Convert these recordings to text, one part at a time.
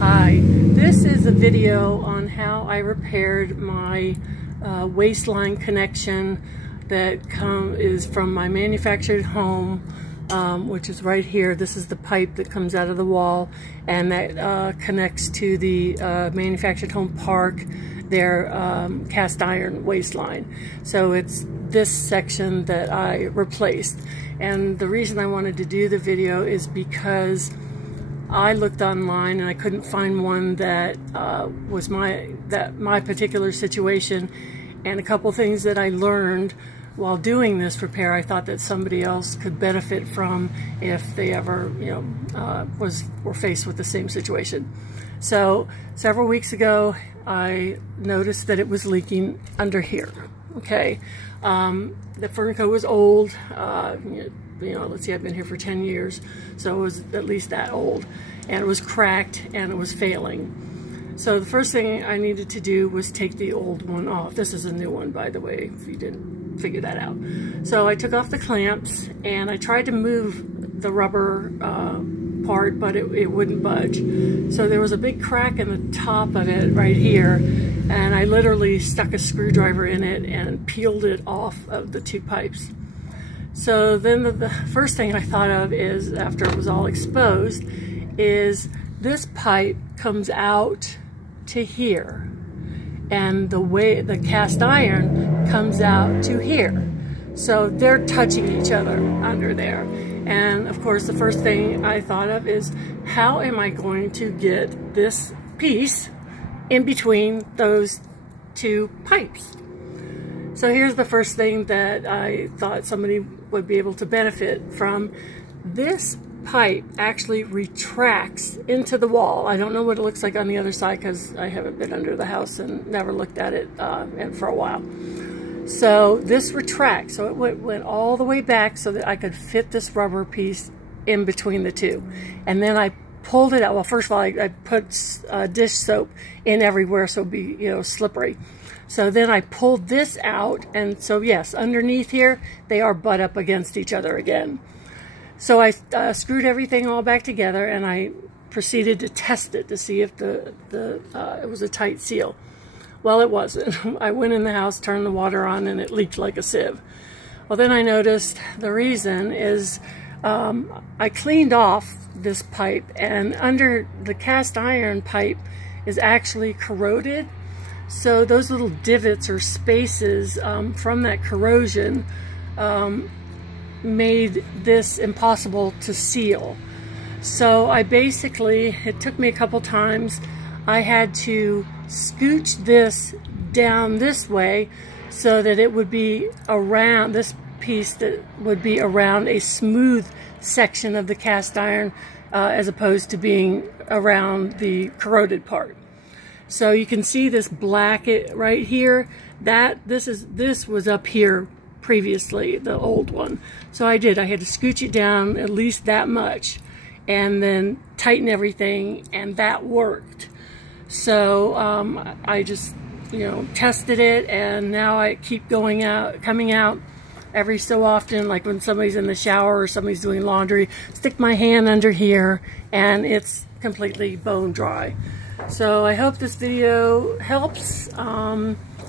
Hi, this is a video on how I repaired my waistline connection that is from my manufactured home, which is right here. This is the pipe that comes out of the wall, and that connects to the manufactured home park, their cast iron waistline. So it's this section that I replaced. And the reason I wanted to do the video is because I looked online and I couldn't find one that was my particular situation, and a couple things that I learned while doing this repair I thought that somebody else could benefit from if they ever, were faced with the same situation. So several weeks ago I noticed that it was leaking under here. Okay, the Fernco was old. Let's see, I've been here for 10 years, so it was at least that old, and it was cracked and it was failing. So the first thing I needed to do was take the old one off. This is a new one, by the way, if you didn't figure that out. So I took off the clamps and I tried to move the rubber part, but it wouldn't budge. So there was a big crack in the top of it right here, and I literally stuck a screwdriver in it and peeled it off of the two pipes. So then the first thing I thought of is, after it was all exposed, is this pipe comes out to here, and the cast iron comes out to here. So they're touching each other under there. And of course, the first thing I thought of is, how am I going to get this piece in between those two pipes? So here's the first thing that I thought somebody would be able to benefit from. This pipe actually retracts into the wall. I don't know what it looks like on the other side because I haven't been under the house and never looked at it for a while. So this retracts, so it went all the way back so that I could fit this rubber piece in between the two. And then I pulled it out. Well, first of all, I put dish soap in everywhere so it'd be, slippery. So then I pulled this out, and so yes, underneath here, they are butt up against each other again. So I screwed everything all back together, and I proceeded to test it to see if it was a tight seal. Well, it wasn't. I went in the house, turned the water on, and it leaked like a sieve. Well, then I noticed the reason is I cleaned off this pipe, and under the cast iron pipe is actually corroded. So those little divots or spaces from that corrosion made this impossible to seal. So I basically, it took me a couple times, I had to scooch this down this way so that it would be around, this piece that would be around a smooth section of the cast iron as opposed to being around the corroded part. So you can see this black right here, this was up here previously, the old one. So I had to scooch it down at least that much and then tighten everything, and that worked. So I just, tested it, and now I keep coming out every so often, like when somebody's in the shower or somebody's doing laundry, stick my hand under here and it's completely bone dry. So I hope this video helps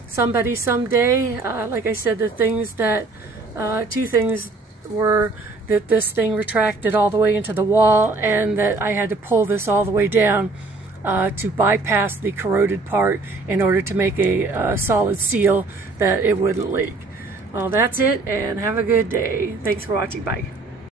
somebody someday. Like I said, two things were that this thing retracted all the way into the wall, and that I had to pull this all the way down to bypass the corroded part in order to make a solid seal that it wouldn't leak. Well, that's it, and have a good day. Thanks for watching. Bye.